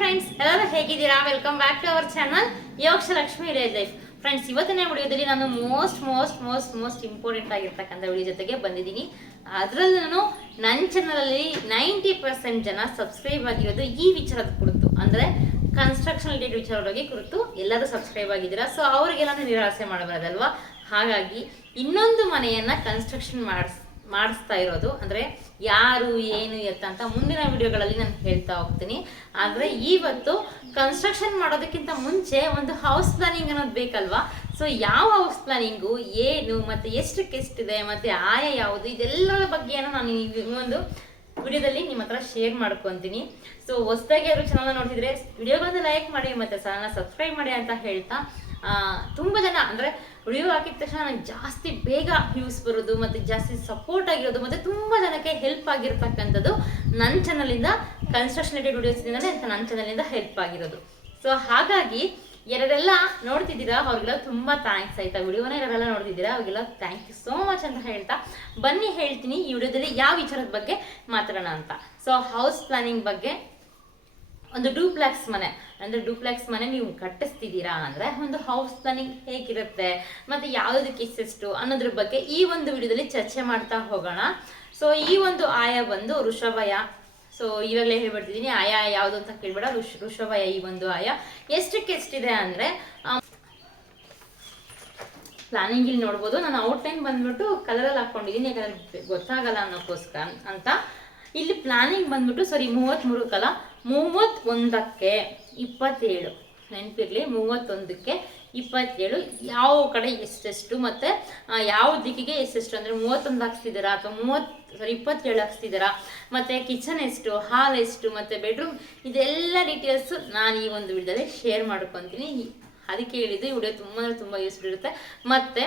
Friends, ಎಲ್ಲರೂ ಹೇಗಿದ್ದೀರಾ? Welcome back to our channel Yogalakshmi village life. Friends, ಇವತ್ತಿನ ವಿಡಿಯೋದಲ್ಲಿ ನಾನು ಮೋಸ್ಟ್ ಇಂಪಾರ್ಟೆಂಟ್ ಆಗಿರ್ತಕ್ಕಂಥ ವಿಡಿಯೋ ಜೊತೆಗೆ ಬಂದಿದ್ದೀನಿ. ಅದರಲ್ಲಿ ನಾನು ನನ್ನ ಚಾನಲಲ್ಲಿ 90% ಜನ ಸಬ್ಸ್ಕ್ರೈಬ್ ಆಗಿರೋದು ಈ ವಿಚಾರದ ಕುರಿತು, ಅಂದರೆ ಕನ್ಸ್ಟ್ರಕ್ಷನ್ ರಿಲೇಟೆಡ್ ವಿಚಾರವಾಗಿ ಕುರಿತು ಎಲ್ಲರೂ ಸಬ್ಸ್ಕ್ರೈಬ್ ಆಗಿದ್ದೀರಾ. ಸೊ ಅವರಿಗೆಲ್ಲ ನಿರಾಸೆ ಮಾಡಬಾರ್ದಲ್ವಾ? ಹಾಗಾಗಿ ಇನ್ನೊಂದು ಮನೆಯನ್ನು ಕನ್ಸ್ಟ್ರಕ್ಷನ್ ಮಾಡಿಸ್ತಾ ಇರೋದು, ಅಂದರೆ ಯಾರು ಏನು ಎತ್ತ ಅಂತ ಮುಂದಿನ ವಿಡಿಯೋಗಳಲ್ಲಿ ನಾನು ಹೇಳ್ತಾ ಹೋಗ್ತೀನಿ. ಆದರೆ ಇವತ್ತು ಕನ್ಸ್ಟ್ರಕ್ಷನ್ ಮಾಡೋದಕ್ಕಿಂತ ಮುಂಚೆ ಒಂದು ಹೌಸ್ ಪ್ಲಾನಿಂಗ್ ಅನ್ನೋದು ಬೇಕಲ್ವಾ? ಸೊ ಯಾವ ಹೌಸ್ ಪ್ಲಾನಿಂಗು ಏನು, ಮತ್ತು ಎಷ್ಟಕ್ಕೆಷ್ಟಿದೆ, ಮತ್ತು ಆಯ ಯಾವುದು, ಇದೆಲ್ಲರ ಬಗ್ಗೆ ನಾನು ಈ ಒಂದು ವಿಡಿಯೋದಲ್ಲಿ ನಿಮ್ಮ ಹತ್ರ ಶೇರ್ ಮಾಡ್ಕೊತೀನಿ. ಸೊ ಹೊಸದಾಗಿ ಯಾರು ಚಾನಲ್ ನೋಡ್ತಿದ್ರೆ ವಿಡಿಯೋಗೊಂದು ಲೈಕ್ ಮಾಡಿ ಮತ್ತು ಚಾನಲ್ನ ಸಬ್ಸ್ಕ್ರೈಬ್ ಮಾಡಿ ಅಂತ ಹೇಳ್ತಾ, ತುಂಬ ಜನ ಅಂದರೆ ವಿಡಿಯೋ ಹಾಕಿದ ತಕ್ಷಣ ನನಗೆ ಜಾಸ್ತಿ ಬೇಗ ವ್ಯೂಸ್ ಬರೋದು ಮತ್ತು ಜಾಸ್ತಿ ಸಪೋರ್ಟ್ ಆಗಿರೋದು ಮತ್ತು ತುಂಬ ಜನಕ್ಕೆ ಹೆಲ್ಪ್ ಆಗಿರ್ತಕ್ಕಂಥದ್ದು ನನ್ನ ಚಾನಲಿಂದ, ಕನ್ಸ್ಟ್ರಕ್ಷನ್ ರಿಲೇಟೆಡ್ ವಿಡಿಯೋಸ್ದಿಂದಲೇ ನನ್ನ ಚಾನಲಿಂದ ಹೆಲ್ಪ್ ಆಗಿರೋದು. ಸೊ ಹಾಗಾಗಿ ಯಾರೆಲ್ಲ ನೋಡ್ತಿದ್ದೀರಾ ಅವ್ರಿಗೆಲ್ಲ ತುಂಬ ಥ್ಯಾಂಕ್ಸ್ ಆಯಿತಾ. ವಿಡಿಯೋನ ಯಾರೆಲ್ಲ ನೋಡ್ತಿದ್ದೀರಾ ಅವ್ರಿಗೆಲ್ಲ ಥ್ಯಾಂಕ್ ಯು ಸೋ ಮಚ್ ಅಂತ ಹೇಳ್ತಾ ಬನ್ನಿ ಹೇಳ್ತೀನಿ ಈ ವಿಡಿಯೋದಲ್ಲಿ ಯಾವ ವಿಚಾರದ ಬಗ್ಗೆ ಮಾತಾಡೋಣ ಅಂತ. ಸೊ ಹೌಸ್ ಪ್ಲಾನಿಂಗ್ ಬಗ್ಗೆ, ಒಂದು ಡೂಪ್ಲೆಕ್ಸ್ ಮನೆ ಅಂದರೆ ಡೂಪ್ಲೆಕ್ಸ್ ಮನೆ ನೀವು ಕಟ್ಟಿಸ್ತಿದ್ದೀರಾ ಅಂದರೆ ಒಂದು ಹೌಸ್ ಪ್ಲಾನಿಂಗ್ ಹೇಗಿರುತ್ತೆ ಮತ್ತು ಯಾವುದಕ್ಕೆ ಎಷ್ಟು ಅನ್ನೋದ್ರ ಬಗ್ಗೆ ಈ ಒಂದು ವಿಡಿಯೋದಲ್ಲಿ ಚರ್ಚೆ ಮಾಡ್ತಾ ಹೋಗೋಣ. ಸೊ ಈ ಒಂದು ಆಯ ಬಂದು ವೃಷಭಯ. ಸೊ ಇವಾಗಲೇ ಹೇಳ್ಬಿಡ್ತಿದ್ದೀನಿ, ಆಯ ಯಾವುದು ಅಂತ ಕೇಳ್ಬೇಡ, ವೃಷಭಯ. ಈ ಒಂದು ಆಯ ಎಷ್ಟಕ್ಕೆಷ್ಟಿದೆ ಅಂದರೆ ಪ್ಲಾನಿಂಗ್ ಇಲ್ಲಿ ನೋಡ್ಬೋದು. ನಾನು ಔಟ್ಲೈನ್ ಬಂದ್ಬಿಟ್ಟು ಕಲರಲ್ಲಿ ಹಾಕ್ಕೊಂಡಿದ್ದೀನಿ, ಯಾಕಂದ್ರೆ ಗೊತ್ತಾಗಲ್ಲ ಅನ್ನೋಕ್ಕೋಸ್ಕರ ಅಂತ. ಇಲ್ಲಿ ಪ್ಲಾನಿಂಗ್ ಬಂದ್ಬಿಟ್ಟು 33 ಕಲ 31ಕ್ಕೆ 27 ನೆನಪಿರಲಿ, 31ಕ್ಕೆ 27 ಯಾವ ಕಡೆ ಎಷ್ಟೆಷ್ಟು ಮತ್ತು ಯಾವ ದಿಕ್ಕಿಗೆ ಎಷ್ಟೆಷ್ಟು, ಅಂದರೆ 31 ಹಾಕ್ಸ್ತಿದ್ದೀರಾ ಅಥವಾ 27 ಹಾಕ್ಸ್ತಿದ್ದೀರಾ, ಮತ್ತು ಕಿಚನ್ ಎಷ್ಟು, ಹಾಲ್ ಎಷ್ಟು, ಮತ್ತು ಬೆಡ್ರೂಮ್, ಇದೆಲ್ಲ ಡೀಟೇಲ್ಸು ನಾನು ಈ ಒಂದು ವಿಡಿಯೋದಲ್ಲಿ ಶೇರ್ ಮಾಡ್ಕೊತೀನಿ. ಅದಕ್ಕೆ ಹೇಳಿದ್ದು ಈ ವಿಡಿಯೋ ತುಂಬ ಯೂಸ್ಫುಲ್ ಇರುತ್ತೆ. ಮತ್ತು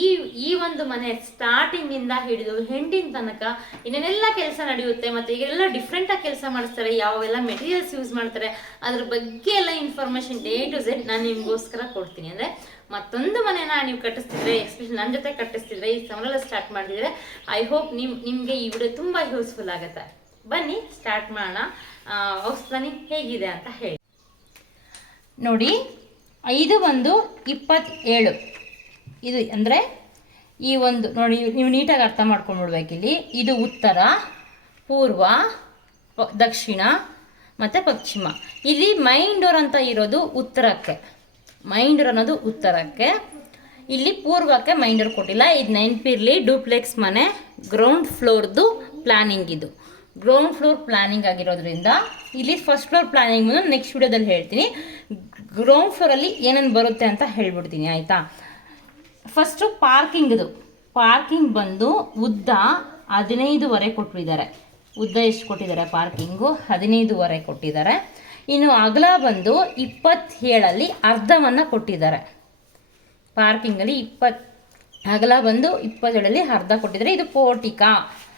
ಈ ಒಂದು ಮನೆ ಸ್ಟಾರ್ಟಿಂಗಿಂದ ಹಿಡಿದು ಹೆಂಡಿನ ತನಕ ಇನ್ನೇನೆಲ್ಲ ಕೆಲಸ ನಡೆಯುತ್ತೆ, ಮತ್ತು ಈಗೆಲ್ಲ ಡಿಫ್ರೆಂಟಾಗಿ ಕೆಲಸ ಮಾಡಿಸ್ತಾರೆ, ಯಾವೆಲ್ಲ ಮೆಟೀರಿಯಲ್ಸ್ ಯೂಸ್ ಮಾಡ್ತಾರೆ, ಅದ್ರ ಬಗ್ಗೆ ಎಲ್ಲ ಇನ್ಫಾರ್ಮೇಷನ್ A to Z ನಾನು ನಿಮಗೋಸ್ಕರ ಕೊಡ್ತೀನಿ. ಅಂದರೆ ಮತ್ತೊಂದು ಮನೆನ ನೀವು ಕಟ್ಟಿಸ್ತಿದ್ರೆ, ಎಸ್ಪೆಷಲಿ ನನ್ನ ಜೊತೆ ಕಟ್ಟಿಸ್ತಿದ್ರೆ, ಈ ಸಮರೆಲ್ಲ ಸ್ಟಾರ್ಟ್ ಮಾಡಿದ್ರೆ ಐ ಹೋಪ್ ನಿಮಗೆ ಈ ವಿಡಿಯೋ ತುಂಬ ಯೂಸ್ಫುಲ್ ಆಗುತ್ತೆ. ಬನ್ನಿ ಸ್ಟಾರ್ಟ್ ಮಾಡೋಣ. ಹೌಸ್ ಪ್ಲಾನಿಂಗ್ ಹೇಗಿದೆ ಅಂತ ಹೇಳಿ ನೋಡಿ. ಇದು ಒಂದು 27 ಇದು ಅಂದರೆ ಈ ಒಂದು ನೋಡಿ, ನೀವು ನೀಟಾಗಿ ಅರ್ಥ ಮಾಡ್ಕೊಂಡ್ಬಿಡ್ಬೇಕಿಲ್ಲಿ. ಇದು ಉತ್ತರ, ಪೂರ್ವ, ದಕ್ಷಿಣ ಮತ್ತು ಪಶ್ಚಿಮ. ಇಲ್ಲಿ ಮೈನ್ ಡೋರ್ ಅಂತ ಇರೋದು ಉತ್ತರಕ್ಕೆ, ಮೈನ್ ಡೋರ್ ಅನ್ನೋದು ಉತ್ತರಕ್ಕೆ. ಇಲ್ಲಿ ಪೂರ್ವಕ್ಕೆ ಮೈನ್ ಡೋರ್ ಕೊಟ್ಟಿಲ್ಲ. ಇದು ನೆನಪಿರಲಿ, ಡೂಪ್ಲೆಕ್ಸ್ ಮನೆ ಗ್ರೌಂಡ್ ಫ್ಲೋರ್ದು ಪ್ಲ್ಯಾನಿಂಗ್. ಇದು ಗ್ರೌಂಡ್ ಫ್ಲೋರ್ ಪ್ಲ್ಯಾನಿಂಗ್ ಆಗಿರೋದ್ರಿಂದ ಇಲ್ಲಿ ಫಸ್ಟ್ ಫ್ಲೋರ್ ಪ್ಲ್ಯಾನಿಂಗ್ ನೆಕ್ಸ್ಟ್ ವಿಡಿಯೋದಲ್ಲಿ ಹೇಳ್ತೀನಿ. ಗ್ರೌಂಡ್ ಫ್ಲೋರಲ್ಲಿ ಏನೇನು ಬರುತ್ತೆ ಅಂತ ಹೇಳ್ಬಿಡ್ತೀನಿ, ಆಯಿತಾ? ಫಸ್ಟು ಪಾರ್ಕಿಂಗ್ ಬಂದು ಉದ್ದ 15ವರೆ ಕೊಟ್ಟಿದ್ದಾರೆ. ಉದ್ದ ಎಷ್ಟು ಕೊಟ್ಟಿದ್ದಾರೆ? ಪಾರ್ಕಿಂಗು 15ವರೆ ಕೊಟ್ಟಿದ್ದಾರೆ. ಇನ್ನು ಅಗಲ ಬಂದು 27 ಅರ್ಧವನ್ನು ಕೊಟ್ಟಿದ್ದಾರೆ. ಪಾರ್ಕಿಂಗಲ್ಲಿ ಅಗಲ ಬಂದು 27 ಅರ್ಧ ಕೊಟ್ಟಿದ್ದಾರೆ. ಇದು ಪೋರ್ಟಿಕಾ,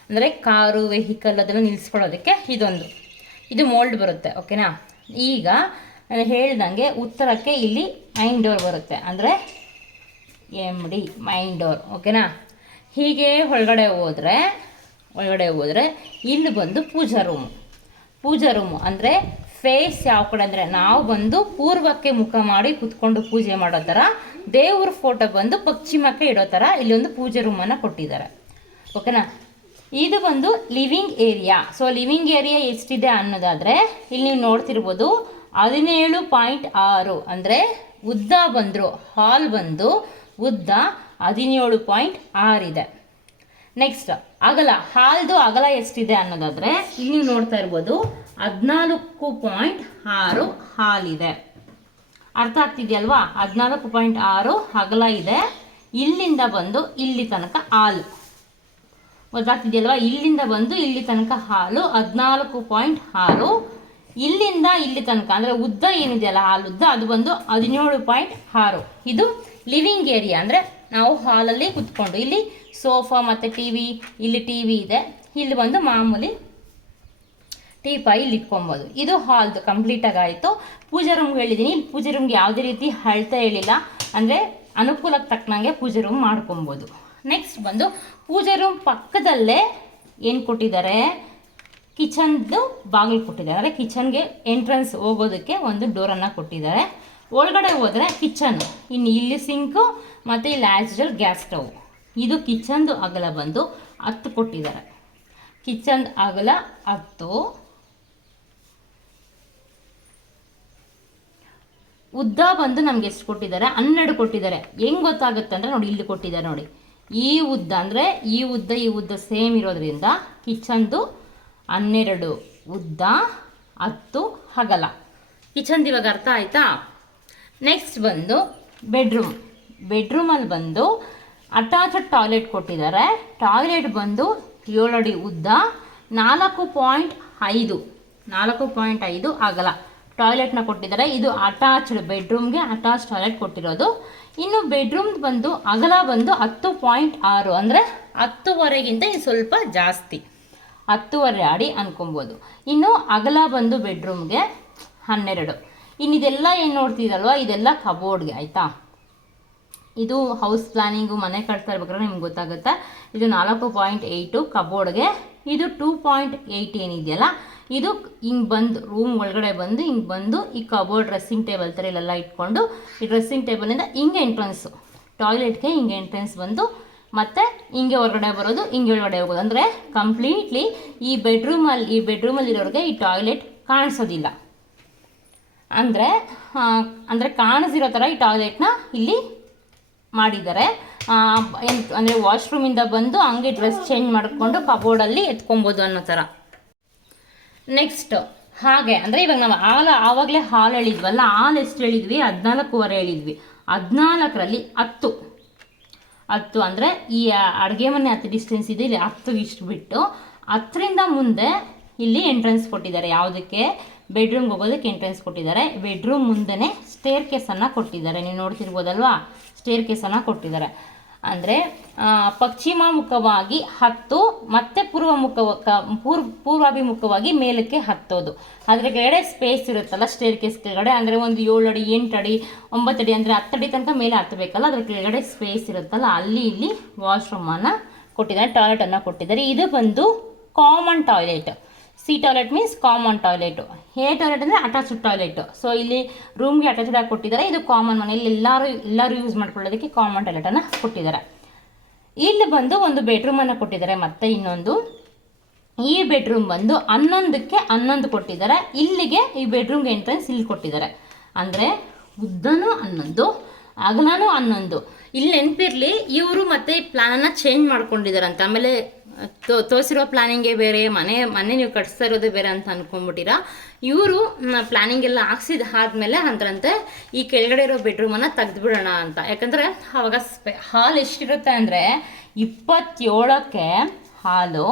ಅಂದರೆ ಕಾರು ವೆಹಿಕಲ್ ಅದೆಲ್ಲ ನಿಲ್ಲಿಸ್ಕೊಳ್ಳೋದಕ್ಕೆ ಇದು ಮೋಲ್ಡ್ ಬರುತ್ತೆ. ಓಕೆನಾ? ಈಗ ನಾನು ಹೇಳ್ದಂಗೆ ಉತ್ತರಕ್ಕೆ ಇಲ್ಲಿ ಮೈನ್ ಡೋರ್ ಬರುತ್ತೆ, ಅಂದರೆ MD ಮೈನ್ ಡೋರ್. ಓಕೆನಾ? ಹೀಗೆ ಒಳಗಡೆ ಹೋದರೆ ಇಲ್ಲಿ ಬಂದು ಪೂಜಾ ರೂಮು ಅಂದರೆ ಫೇಸ್ ಯಾವ ಕಡೆ ಅಂದರೆ ನಾವು ಬಂದು ಪೂರ್ವಕ್ಕೆ ಮುಖ ಮಾಡಿ ಕುತ್ಕೊಂಡು ಪೂಜೆ ಮಾಡೋ ಥರ, ದೇವ್ರ ಫೋಟೋ ಬಂದು ಪಶ್ಚಿಮಕ್ಕೆ ಇಡೋ ಥರ ಇಲ್ಲಿ ಒಂದು ಪೂಜಾ ರೂಮನ್ನು ಕೊಟ್ಟಿದ್ದಾರೆ. ಓಕೆನಾ? ಇದು ಬಂದು living area. So living area ಎಷ್ಟಿದೆ ಅನ್ನೋದಾದರೆ ಇಲ್ಲಿ ನೀವು ನೋಡ್ತಿರ್ಬೋದು 17.6, ಅಂದರೆ ಉದ್ದ ಬಂದರು ಹಾಲ್ ಬಂದು ಉದ್ದ 17.6 ಇದೆ. ನೆಕ್ಸ್ಟ್ ಹಾಲ್ದು ಅಗಲ ಎಷ್ಟಿದೆ ಅನ್ನೋದಾದರೆ ಇಲ್ಲಿ ನೀವು ನೋಡ್ತಾ ಇರ್ಬೋದು 14.6 ಹಾಲ್ ಇದೆ. ಅರ್ಥ ಆಗ್ತಿದೆಯಲ್ವಾ? 14.6 ಅಗಲ ಇದೆ. ಇಲ್ಲಿಂದ ಬಂದು ಇಲ್ಲಿ ತನಕ ಹಾಲು ಗೊತ್ತಾಗ್ತಿದೆಯಲ್ವಾ? ಇಲ್ಲಿಂದ ಬಂದು ಇಲ್ಲಿ ತನಕ ಹಾಲು 14.6. ಇಲ್ಲಿಂದ ಇಲ್ಲಿ ತನಕ ಅಂದರೆ ಉದ್ದ ಏನಿದೆಯಲ್ಲ ಹಾಲು ಉದ್ದ, ಅದು ಬಂದು 17.6. ಇದು ಲಿವಿಂಗ್ ಏರಿಯಾ, ಅಂದರೆ ನಾವು ಹಾಲಲ್ಲಿ ಕುತ್ಕೊಂಡು ಇಲ್ಲಿ ಸೋಫಾ ಮತ್ತು ಇಲ್ಲಿ ಟಿ ವಿ ಇದೆ. ಇಲ್ಲಿ ಬಂದು ಮಾಮೂಲಿ ಟೀಪಾಯಿ ಇಲ್ಲಿ ಇಟ್ಕೊಬೋದು. ಇದು ಹಾಲ್ದು ಕಂಪ್ಲೀಟಾಗಿ ಆಯಿತು. ಪೂಜಾ ರೂಮ್ಗೆ ಹೇಳಿದ್ದೀನಿ. ಇಲ್ಲಿ ಪೂಜಾ ರೂಮ್ಗೆ ಯಾವುದೇ ರೀತಿ ಅಳತೆ ಹೇಳಿಲ್ಲ, ಅಂದರೆ ಅನುಕೂಲಕ್ಕೆ ತಕ್ಕನಂಗೆ ಪೂಜಾ ರೂಮ್ ಮಾಡ್ಕೊಬೋದು. ನೆಕ್ಸ್ಟ್ ಬಂದು ಪೂಜಾ ರೂಮ್ ಪಕ್ಕದಲ್ಲೇ ಏನು ಕೊಟ್ಟಿದ್ದಾರೆ, ಕಿಚನ್ದು ಬಾಗಿಲು ಕೊಟ್ಟಿದ್ದಾರೆ, ಅಂದರೆ ಕಿಚನ್ಗೆ ಎಂಟ್ರೆನ್ಸ್ ಹೋಗೋದಕ್ಕೆ ಒಂದು ಡೋರನ್ನು ಕೊಟ್ಟಿದ್ದಾರೆ. ಒಳಗಡೆ ಹೋದರೆ ಕಿಚನ್, ಇನ್ನು ಇಲ್ಲಿ ಸಿಂಕು ಮತ್ತು ಇಲ್ಲಿ ಆ್ಯಸ್ ಯೂಶುವಲ್ ಗ್ಯಾಸ್ ಸ್ಟವ್. ಇದು ಕಿಚನ್ದು ಅಗಲ ಬಂದು 10 ಕೊಟ್ಟಿದ್ದಾರೆ. ಕಿಚನ್ ಅಗಲ 10, ಉದ್ದ ಬಂದು ನಮ್ಗೆ ಎಷ್ಟು ಕೊಟ್ಟಿದ್ದಾರೆ? 12 ಕೊಟ್ಟಿದ್ದಾರೆ. ಹೆಂಗೆ ಗೊತ್ತಾಗುತ್ತೆ ಅಂದರೆ ನೋಡಿ, ಇಲ್ಲಿ ಕೊಟ್ಟಿದ್ದಾರೆ ನೋಡಿ, ಈ ಉದ್ದ ಅಂದರೆ ಈ ಉದ್ದ ಸೇಮ್ ಇರೋದ್ರಿಂದ ಕಿಚನ್ದು 12 ಉದ್ದ, 10 ಅಗಲ. ಕಿಚನ್ದು ಇವಾಗ ಅರ್ಥ ಆಯ್ತಾ? ನೆಕ್ಸ್ಟ್ ಬಂದು ಬೆಡ್ರೂಮಲ್ಲಿ ಬಂದು ಅಟ್ಯಾಚ್ಡ್ ಟಾಯ್ಲೆಟ್ ಕೊಟ್ಟಿದ್ದಾರೆ. ಟಾಯ್ಲೆಟ್ ಬಂದು 7 ಅಡಿ ಉದ್ದ, 4.5 ಅಗಲ ಟಾಯ್ಲೆಟ್ನ ಕೊಟ್ಟಿದ್ದಾರೆ. ಇದು ಅಟ್ಯಾಚ್ಡ್ ಬೆಡ್ರೂಮ್ಗೆ ಅಟ್ಯಾಚ್ ಟಾಯ್ಲೆಟ್ ಕೊಟ್ಟಿರೋದು. ಇನ್ನು ಬೆಡ್ರೂಮ್ ಬಂದು ಅಗಲ ಬಂದು 10.6 ಅಂದರೆ 10ವರೆಗಿಂತ ಇದು ಸ್ವಲ್ಪ ಜಾಸ್ತಿ, 10.5 ಅಡಿ ಅನ್ಕೊಬೋದು. ಇನ್ನು ಅಗಲ ಬಂದು ಬೆಡ್ರೂಮ್ಗೆ 12. ಇನ್ನು ಇದೆಲ್ಲ ಏನು ನೋಡ್ತಿದ್ದೀರಲ್ವ, ಇದೆಲ್ಲ ಕಬೋರ್ಡ್ಗೆ ಆಯಿತಾ. ಇದು ಹೌಸ್ ಪ್ಲಾನಿಂಗು, ಮನೆ ಕಟ್ತಾ ಇರ್ಬೇಕಾದ್ರೆ ನಿಮ್ಗೆ ಗೊತ್ತಾಗುತ್ತೆ. ಇದು 4.8 ಕಬೋರ್ಡ್ಗೆ, ಇದು 2.8 ಏನಿದೆಯಲ್ಲ, ಇದು ಹಿಂಗೆ ಬಂದು ರೂಮ್ ಒಳಗಡೆ ಬಂದು ಹಿಂಗೆ ಬಂದು ಈ ಕಬೋರ್ಡ್ ಡ್ರೆಸ್ಸಿಂಗ್ ಟೇಬಲ್ ಥರ ಇಲ್ಲೆಲ್ಲ ಇಟ್ಕೊಂಡು ಈ ಡ್ರೆಸ್ಸಿಂಗ್ ಟೇಬಲಿಂದ ಹಿಂಗೆ ಎಂಟ್ರೆನ್ಸು ಟಾಯ್ಲೆಟ್ಗೆ ಹಿಂಗೆ ಎಂಟ್ರೆನ್ಸ್ ಬಂದು ಮತ್ತು ಹಿಂಗೆ ಹೊರಗಡೆ ಬರೋದು, ಹಿಂಗೆ ಒಳಗಡೆ ಹೋಗೋದು. ಅಂದರೆ ಕಂಪ್ಲೀಟ್ಲಿ ಈ ಬೆಡ್ರೂಮಲ್ಲಿರೋರಿಗೆ ಈ ಟಾಯ್ಲೆಟ್ ಕಾಣಿಸೋದಿಲ್ಲ. ಅಂದರೆ ಕಾಣಿಸಿರೋ ಥರ ಈ ಟಾಯ್ಲೆಟ್ನ ಇಲ್ಲಿ ಮಾಡಿದ್ದಾರೆ. ಅಂದರೆ ವಾಶ್ರೂಮಿಂದ ಬಂದು ಹಂಗೆ ಡ್ರೆಸ್ ಚೇಂಜ್ ಮಾಡಿಕೊಂಡು ಕಬೋರ್ಡಲ್ಲಿ ಎತ್ಕೊಬೋದು ಅನ್ನೋ ಥರ. ನೆಕ್ಸ್ಟ್ ಹಾಗೆ ಅಂದರೆ ಇವಾಗ ನಾವು ಆವಾಗಲೇ ಹಾಲು ಹೇಳಿದ್ವಲ್ಲ, ಹಾಲು ಎಷ್ಟು ಹೇಳಿದ್ವಿ? 14.25 ಹೇಳಿದ್ವಿ. 14ರಲ್ಲಿ 10 ಅಂದರೆ ಈ ಅಡುಗೆ ಮನೆ 10 ಡಿಸ್ಟೆನ್ಸ್ ಇದೆ, ಇಲ್ಲಿ 10 ಇಷ್ಟು ಬಿಟ್ಟು 10ರಿಂದ ಮುಂದೆ ಇಲ್ಲಿ ಎಂಟ್ರೆನ್ಸ್ ಕೊಟ್ಟಿದ್ದಾರೆ. ಯಾವುದಕ್ಕೆ? ಬೆಡ್ರೂಮ್ಗೆ ಹೋಗೋದಕ್ಕೆ ಎಂಟ್ರೆನ್ಸ್ ಕೊಟ್ಟಿದ್ದಾರೆ. ಬೆಡ್ರೂಮ್ ಮುಂದೆನೇ ಸ್ಟೇರ್ ಕೇಸನ್ನು ಕೊಟ್ಟಿದ್ದಾರೆ. ನೀವು ನೋಡ್ತಿರ್ಬೋದಲ್ವಾ, ಸ್ಟೇರ್ ಕೇಸನ್ನು ಕೊಟ್ಟಿದ್ದಾರೆ. ಅಂದರೆ ಪಶ್ಚಿಮ ಮುಖವಾಗಿ 10 ಮತ್ತು ಪೂರ್ವಾಭಿಮುಖವಾಗಿ ಮೇಲಕ್ಕೆ ಹತ್ತೋದು. ಅದರ ಕೆಳಗಡೆ ಸ್ಪೇಸ್ ಇರುತ್ತಲ್ಲ ಸ್ಟೇರ್ ಕೇಸ್ ಕೆಳಗಡೆ, ಅಂದರೆ ಒಂದು 7 ಅಡಿ 8 ಅಡಿ 9 ಅಡಿ ಅಂದರೆ 10 ಅಡಿ ತನಕ ಮೇಲೆ ಹತ್ತಬೇಕಲ್ಲ, ಅದ್ರ ಕೆಳಗಡೆ ಸ್ಪೇಸ್ ಇರುತ್ತಲ್ಲ, ಇಲ್ಲಿ ವಾಶ್ರೂಮನ್ನು ಕೊಟ್ಟಿದ್ದಾರೆ, ಟಾಯ್ಲೆಟನ್ನು ಕೊಟ್ಟಿದ್ದಾರೆ. ಇದು ಬಂದು common toilet. C toilet means common toilet. A toilet ಅಂದರೆ ಅಟ್ಯಾಚ್ಡ್ ಟಾಯ್ಲೆಟು. ಸೊ ಇಲ್ಲಿ ರೂಮ್ಗೆ ಅಟ್ಯಾಚ್ಡ್ ಆಗಿ ಕೊಟ್ಟಿದ್ದಾರೆ. ಇದು ಕಾಮನ್, ಮನೆಯಲ್ಲಿ ಎಲ್ಲರೂ ಯೂಸ್ ಮಾಡ್ಕೊಳ್ಳೋದಕ್ಕೆ ಕಾಮನ್ ಟಾಯ್ಲೆಟನ್ನು ಕೊಟ್ಟಿದ್ದಾರೆ. ಇಲ್ಲಿ ಬಂದು ಒಂದು ಬೆಡ್ರೂಮನ್ನು ಕೊಟ್ಟಿದ್ದಾರೆ. ಮತ್ತು ಇನ್ನೊಂದು ಈ ಬೆಡ್ರೂಮ್ ಬಂದು 11ಕ್ಕೆ 11 ಕೊಟ್ಟಿದ್ದಾರೆ. ಇಲ್ಲಿಗೆ ಈ ಬೆಡ್ರೂಮ್ಗೆ ಎಂಟ್ರೆನ್ಸ್ ಇಲ್ಲಿ ಕೊಟ್ಟಿದ್ದಾರೆ. ಅಂದರೆ ಉದ್ದನೂ 11, ಅಗಲನೂ 11. ಇಲ್ಲಿ ನೆನಪಿರಲಿ, ಇವರು ಮತ್ತೆ ಈ ಪ್ಲಾನನ್ನು ಚೇಂಜ್ ಮಾಡ್ಕೊಂಡಿದ್ದಾರೆ ಅಂತ. ಆಮೇಲೆ ತೋರಿಸಿರೋ ಪ್ಲಾನಿಂಗೇ ಬೇರೆ, ಮನೆ ನೀವು ಕಟ್ಸ್ತಾ ಇರೋದೇ ಬೇರೆ ಅಂತ ಅಂದ್ಕೊಂಡ್ಬಿಟ್ಟಿರ. ಇವರು ಪ್ಲಾನಿಂಗ್ ಎಲ್ಲ ಹಾಕ್ಸಿದ ಆದಮೇಲೆ ಅಂದ್ರಂತೆ ಈ ಕೆಳಗಡೆ ಇರೋ ಬೆಡ್ರೂಮನ್ನು ತೆಗೆದುಬಿಡೋಣ ಅಂತ. ಯಾಕಂದರೆ ಆವಾಗ ಹಾಲ್ ಎಷ್ಟಿರುತ್ತೆ ಅಂದರೆ 27ಕ್ಕೆ ಹಾಲು,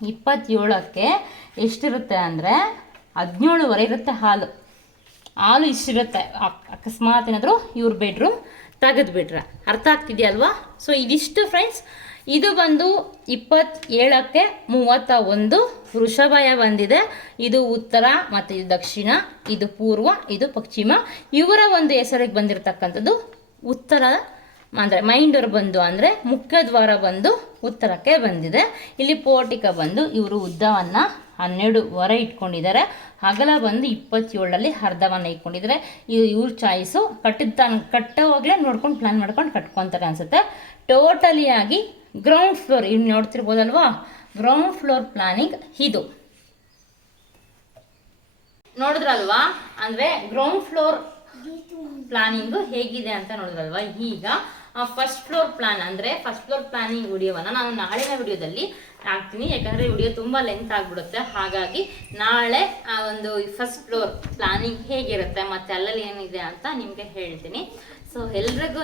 27ಕ್ಕೆ ಎಷ್ಟಿರುತ್ತೆ ಅಂದರೆ 17.25 ಇರುತ್ತೆ ಹಾಲು ಇಷ್ಟಿರುತ್ತೆ. ಅಕಸ್ಮಾತ್ ಏನಾದರೂ ಇವ್ರ ಬೆಡ್ರೂಮ್ ತೆಗೆದುಬಿಟ್ರೆ. ಅರ್ಥ ಆಗ್ತಿದೆಯಲ್ವಾ? ಸೊ ಇದಿಷ್ಟು ಫ್ರೆಂಡ್ಸ್. ಇದು ಬಂದು 27ಕ್ಕೆ 31 ವೃಷಭಯ ಬಂದಿದೆ. ಇದು ಉತ್ತರ ಮತ್ತು ಇದು ದಕ್ಷಿಣ, ಇದು ಪೂರ್ವ, ಇದು ಪಶ್ಚಿಮ. ಇವರ ಒಂದು ಹೆಸರಿಗೆ ಬಂದಿರತಕ್ಕಂಥದ್ದು ಉತ್ತರ, ಅಂದರೆ ಮೈನ್ ಡೋರ್ ಬಂದು ಅಂದರೆ ಮುಖ್ಯ ದ್ವಾರ ಬಂದು ಉತ್ತರಕ್ಕೆ ಬಂದಿದೆ. ಇಲ್ಲಿ ಪೋರ್ಟಿಕ ಬಂದು ಇವರು ಉದ್ದವನ್ನು 12.25 ಇಟ್ಕೊಂಡಿದ್ದಾರೆ. ಅಗಲ ಬಂದು 27ರಲ್ಲಿ ಅರ್ಧವನ್ನು ಇಟ್ಕೊಂಡಿದ್ದಾರೆ. ಇದು ಇವ್ರ ಚಾಯ್ಸು. ಕಟ್ಟೋವಾಗಲೇ ನೋಡ್ಕೊಂಡು ಪ್ಲ್ಯಾನ್ ಮಾಡ್ಕೊಂಡು ಕಟ್ಕೊತಾರೆ ಅನಿಸುತ್ತೆ. ಟೋಟಲಿಯಾಗಿ ಗ್ರೌಂಡ್ ಫ್ಲೋರ್ ಇನ್ನು ನೋಡ್ತಿರ್ಬೋದಲ್ವಾ, ಗ್ರೌಂಡ್ ಫ್ಲೋರ್ ಪ್ಲಾನಿಂಗ್ ಇದು ನೋಡಿದ್ರಲ್ವಾ. ಅಂದರೆ ಗ್ರೌಂಡ್ ಫ್ಲೋರ್ ಪ್ಲಾನಿಂಗು ಹೇಗಿದೆ ಅಂತ ನೋಡಿದ್ರಲ್ವಾ. ಈಗ ಫಸ್ಟ್ ಫ್ಲೋರ್ ಪ್ಲಾನ್, ಅಂದರೆ ಫಸ್ಟ್ ಫ್ಲೋರ್ ಪ್ಲಾನಿಂಗ್ ವಿಡಿಯೋವನ್ನು ನಾನು ನಾಳಿನ ವಿಡಿಯೋದಲ್ಲಿ ಹಾಕ್ತೀನಿ. ಯಾಕಂದರೆ ವಿಡಿಯೋ ತುಂಬ ಲೆಂತ್ ಆಗಿಬಿಡುತ್ತೆ. ಹಾಗಾಗಿ ನಾಳೆ ಒಂದು ಫಸ್ಟ್ ಫ್ಲೋರ್ ಪ್ಲಾನಿಂಗ್ ಹೇಗಿರುತ್ತೆ ಮತ್ತು ಅಲ್ಲಲ್ಲಿ ಏನಿದೆ ಅಂತ ನಿಮಗೆ ಹೇಳ್ತೀನಿ. ಸೊ ಎಲ್ರಿಗೂ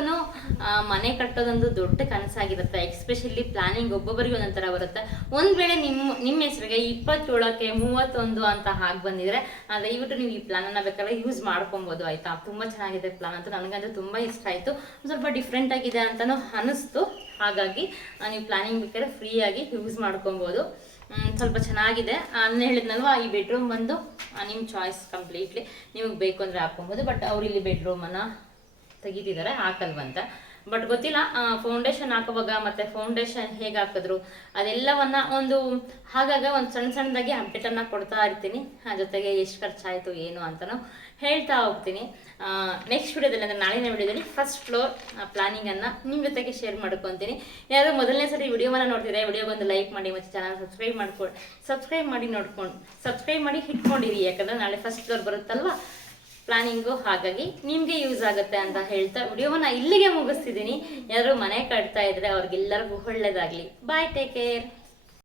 ಮನೆ ಕಟ್ಟೋದೊಂದು ದೊಡ್ಡ ಕನಸಾಗಿರುತ್ತೆ. ಎಕ್ಸ್ಪೆಷಲಿ ಪ್ಲಾನಿಂಗ್ ಒಬ್ಬೊಬ್ಬರಿಗೆ ಒಂದೊಂಥರ ಬರುತ್ತೆ. ಒಂದು ವೇಳೆ ನಿಮ್ಮ ಹೆಸರಿಗೆ 27ಕ್ಕೆ 31 ಅಂತ ಹಾಗೆ ಬಂದಿದ್ರೆ ದಯವಿಟ್ಟು ನೀವು ಈ ಪ್ಲಾನನ್ನು ಬೇಕಾದ್ರೆ ಯೂಸ್ ಮಾಡ್ಕೊಬೋದು ಆಯಿತಾ. ತುಂಬ ಚೆನ್ನಾಗಿದೆ ಪ್ಲಾನ್ ಅಂತ, ನನಗಂತೂ ತುಂಬ ಇಷ್ಟ ಆಯಿತು. ಸ್ವಲ್ಪ ಡಿಫ್ರೆಂಟ್ ಆಗಿದೆ ಅಂತಲೂ ಅನ್ನಿಸ್ತು. ಹಾಗಾಗಿ ನೀವು ಪ್ಲಾನಿಂಗ್ ಬೇಕಾದ್ರೆ ಫ್ರೀಯಾಗಿ ಯೂಸ್ ಮಾಡ್ಕೊಬೋದು. ಸ್ವಲ್ಪ ಚೆನ್ನಾಗಿದೆ. ನಾನು ಹೇಳಿದ್ನಲ್ವ, ಈ ಬೆಡ್ರೂಮ್ ಬಂದು ನಿಮ್ಮ ಚಾಯ್ಸ್ ಕಂಪ್ಲೀಟ್ಲಿ. ನಿಮಗೆ ಬೇಕು ಅಂದರೆ ಹಾಕ್ಕೊಬೋದು. ಬಟ್ ಅವ್ರು ಇಲ್ಲಿ ಬೆಡ್ರೂಮನ್ನು ತೆಗಿತಿದ್ದಾರೆ, ಹಾಕಲ್ವಂತ. ಬಟ್ ಗೊತ್ತಿಲ್ಲ ಫೌಂಡೇಶನ್ ಹಾಕುವಾಗ ಮತ್ತು ಫೌಂಡೇಶನ್ ಹೇಗೆ ಹಾಕಿದ್ರು ಅದೆಲ್ಲವನ್ನ ಹಾಗಾಗ ಒಂದು ಸಣ್ಣದಾಗಿ ಅಪ್ಡೇಟನ್ನು ಕೊಡ್ತಾ ಇರ್ತೀನಿ. ಜೊತೆಗೆ ಎಷ್ಟು ಖರ್ಚಾಯಿತು ಏನು ಅಂತಲೂ ಹೇಳ್ತಾ ಹೋಗ್ತೀನಿ. ನೆಕ್ಸ್ಟ್ ವಿಡಿಯೋದಲ್ಲಿ ಅಂದರೆ ನಾಳಿನ ವಿಡಿಯೋದಲ್ಲಿ ಫಸ್ಟ್ ಫ್ಲೋರ್ ಪ್ಲಾನಿಂಗನ್ನು ನಿಮ್ಮ ಜೊತೆಗೆ ಶೇರ್ ಮಾಡ್ಕೊತೀನಿ. ಯಾರು ಮೊದಲನೇ ಸರಿ ವಿಡಿಯೋವನ್ನು ನೋಡ್ತಿದ್ರೆ ವಿಡಿಯೋಗೊಂದು ಲೈಕ್ ಮಾಡಿ ಮತ್ತು ಚಾನಲ್ ಸಬ್ಸ್ಕ್ರೈಬ್ ಮಾಡಿ ಇಟ್ಕೊಂಡಿರಿ. ಯಾಕಂದರೆ ನಾಳೆ ಫಸ್ಟ್ ಫ್ಲೋರ್ ಬರುತ್ತಲ್ವ ಪ್ಲಾನಿಂಗು, ಹಾಗಾಗಿ ನಿಮಗೆ ಯೂಸ್ ಆಗುತ್ತೆ ಅಂತ ಹೇಳ್ತಾ ವಿಡಿಯೋವನ್ನು ಇಲ್ಲಿಗೆ ಮುಗಿಸ್ತಿದ್ದೀನಿ. ಯಾರು ಮನೆ ಕಟ್ತಾ ಇದ್ರೆ ಅವ್ರಿಗೆಲ್ಲರಿಗೂ ಒಳ್ಳೆಯದಾಗಲಿ. ಬಾಯ್, ಟೇಕ್ ಕೇರ್.